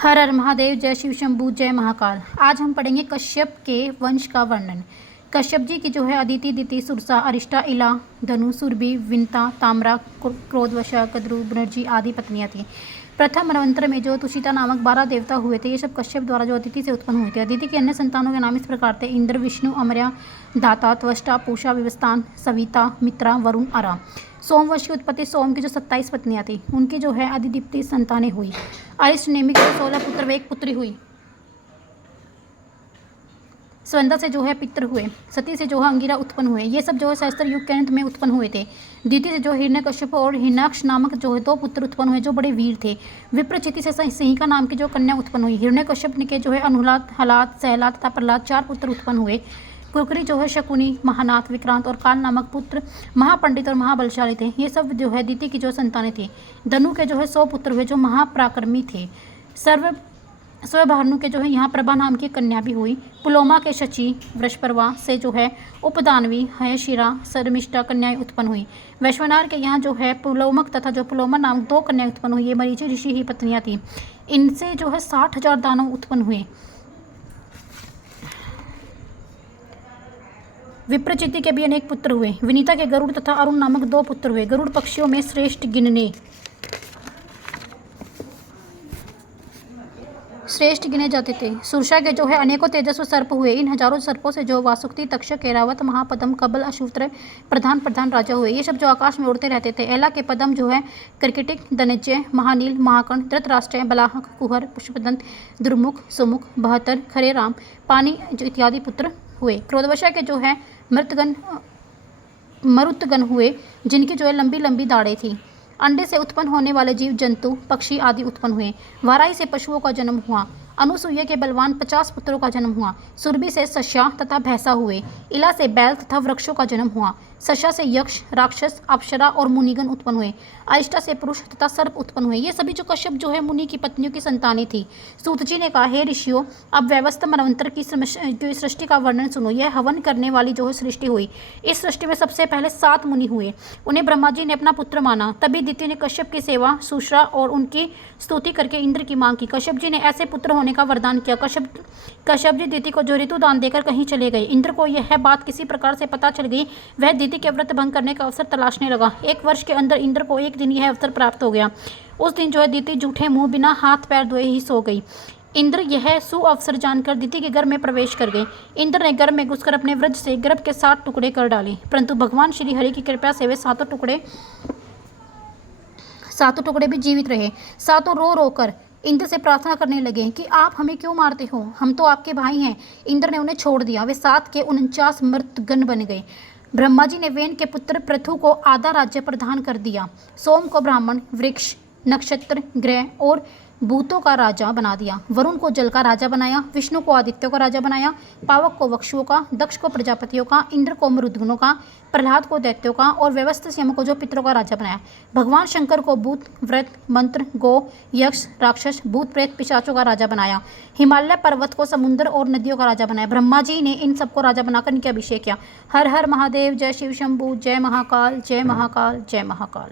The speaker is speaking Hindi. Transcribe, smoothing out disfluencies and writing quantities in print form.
हर हर महादेव, जय शिव शंभू, जय महाकाल। आज हम पढ़ेंगे कश्यप के वंश का वर्णन। कश्यप जी की जो है अदिति, दिति, सुरसा, अरिष्टा, इला, धनु, सुरभि, विंता, ताम्रा, क्रोधवशा, कद्रु, बनर्जी आदि पत्नियां थी। प्रथम मनवंतर में जो तुषिता नामक 12 देवता हुए थे, ये सब कश्यप द्वारा जो अदिति से उत्पन्न हुए थे। अदिति के अन्य संतानों के नाम इस प्रकार थे: इंद्र, विष्णु, अमर्या, दाता, त्वष्टा, पूषा, विवस्तान, सविता, मित्रा, वरुण, अरा। सोमवंश की उत्पत्ति सोम की जो 27 पत्नियां थी, उनकी जो है आदिदीप्ति संतानें हुई। अरिष्ट नेमि के 16 पुत्र व एक पुत्री हुई। स्वंदा से जो है पितर हुए। सती से जो है अंगिरा उत्पन्न हुए। ये सब जो है सहस्त्र युग के अंत में उत्पन्न हुए थे। दिति से जो हिरण्यकश्यप और हिरण्याक्ष नामक जो है 2 पुत्र उत्पन्न हुए, जो बड़े वीर थे। विप्रचिति से सिंहिका नाम की जो कन्या उत्पन्न हुई। हिरण्यकश्यप के जो है अनुलाद, हलाद, सहलाद तथा प्रहलाद 4 पुत्र उत्पन्न हुए। कुकरी जो है शकुनी, महानाथ, विक्रांत और काल नामक पुत्र महापंडित और महाबलशाली थे। ये सब जो है दिति की जो संतानें थी। धनु के जो है 100 पुत्र हुए, जो महापराक्रमी थे। स्वभानु के जो है यहाँ प्रभा नाम की कन्या भी हुई। पुलोमा के शची, वृषपर्वा से जो है उपदानवी, हयशिरा, शर्मिष्ठा कन्याएं उत्पन्न हुई। वैश्वनार के यहाँ जो है पुलोमक तथा जो पुलोमा नामक 2 कन्याएं उत्पन्न हुई। ये मरीचि ऋषि ही पत्नियां थी। इनसे जो है 60,000 दानव उत्पन्न हुए। विप्रचिति के भी अनेक पुत्र हुए। विनीता के गरुड़ तथा अरुण नामक 2 पुत्र हुए। गरुड़ पक्षियों में श्रेष्ठ गिने जाते थे। सुरसा के जो है अनेकों तेजस्वी सर्प हुए। इन हजारों सर्पों से जो वासुकी, तक्षक, ऐरावत, महापद्म, कबल, अशुत्र प्रधान राजा हुए। ये सब जो आकाश में उड़ते रहते थे। एला के पद्म जो है क्रिकेटिक, धनंजय, महानील, महाकर्ण, धृतराष्ट्र, बलाहक, कुहर, पुष्पदंत, दुर्मुख, सुमुख, बहत्तर, खरे राम, पानी इत्यादि पुत्र हुए। क्रोधवशा के जो है मरुतगण हुए, जिनकी जो है लंबी लंबी दाढ़ें थी। अंडे से उत्पन्न होने वाले जीव जंतु, पक्षी आदि उत्पन्न हुए। वाराई से पशुओं का जन्म हुआ। अनुसूया के बलवान 50 पुत्रों का जन्म हुआ। सुरभि से सस्या तथा भैंसा हुए। इला से बैल तथा वृक्षों का जन्म हुआ। सस्या से यक्ष, राक्षस, अप्सरा और मुनिगण उत्पन्न हुए। अरिष्टा से पुरुष तथा सर्प उत्पन्न हुए। ये सभी जो कश्यप जो है मुनि की पत्नियों की संतानें थी। सूत जी ने कहा, हे ऋषियों, अब व्यवस्था मनवंतर की सृष्टि का वर्णन सुनो। यह हवन करने वाली जो है सृष्टि हुई। इस सृष्टि में सबसे पहले 7 मुनि हुए। उन्हें ब्रह्मा जी ने अपना पुत्र माना। तभी दिति ने कश्यप की सेवा, सुश्रा और उनकी स्तुति करके इंद्र की मांग की। कश्यप जी ने ऐसे पुत्र होने का वरदान किया। कश्यप जी दिति को जो ऋतु दान देकर कहीं चले गए। इंद्र को यह बात किसी प्रकार से पता चल गई। वह दिति के व्रत भंग करने का अवसर तलाशने लगा। 1 वर्ष के अंदर इंद्र को एक दिन यह अवसर प्राप्त हो गया। उस दिन जो है दिति झूठे मुंह बिना हाथ पैर धोए ही सो गई। इंद्र यह सुअवसर जानकर दिति के गर्भ में प्रवेश कर गए। इंद्र ने गर्भ में घुसकर अपने वज्र से गर्भ के 7 टुकड़े कर डाले, परंतु भगवान श्री हरि की कृपा से वे सातों टुकड़े भी जीवित रहे। सातों रो रो कर इंद्र से प्रार्थना करने लगे कि आप हमें क्यों मारते हो, हम तो आपके भाई हैं। इंद्र ने उन्हें छोड़ दिया। वे 7 के 49 मर्तगण बन गए। ब्रह्मा जी ने वेन के पुत्र पृथु को आधा राज्य प्रदान कर दिया। सोम को ब्राह्मण, वृक्ष, नक्षत्र, ग्रह और भूतों का राजा बना दिया। वरुण को जल का राजा बनाया। विष्णु को आदित्यों का राजा बनाया। पावक को वक्षुओं का, दक्ष को प्रजापतियों का, इंद्र को मरुद्गणों का, प्रहलाद को दैत्यों का और व्यवस्थित को जो पितरों का राजा बनाया। भगवान शंकर को भूत, व्रत, मंत्र, गो, यक्ष, राक्षस, भूत, प्रेत, पिशाचों का राजा बनाया। हिमालय पर्वत को समुद्र और नदियों का राजा बनाया। ब्रह्मा जी ने इन सबको राजा बनाकर इनके अभिषेक किया। हर हर महादेव, जय शिव शंभू, जय महाकाल, जय महाकाल, जय महाकाल।